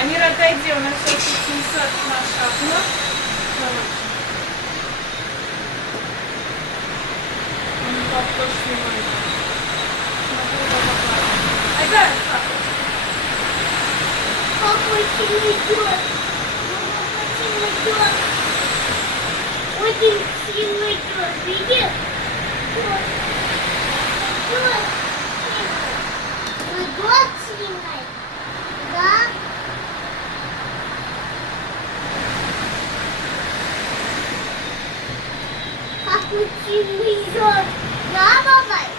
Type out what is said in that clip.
Амира, отойди, у нас сейчас снесет наше окно. Короче. Он папа снимает. Смотри, как опасно. Папа сильно идет. Папа сильно идет. Очень сильно идет. Видишь? Вот. Идет. Идет сильно. Да? Как он сильно идет. Да, папа?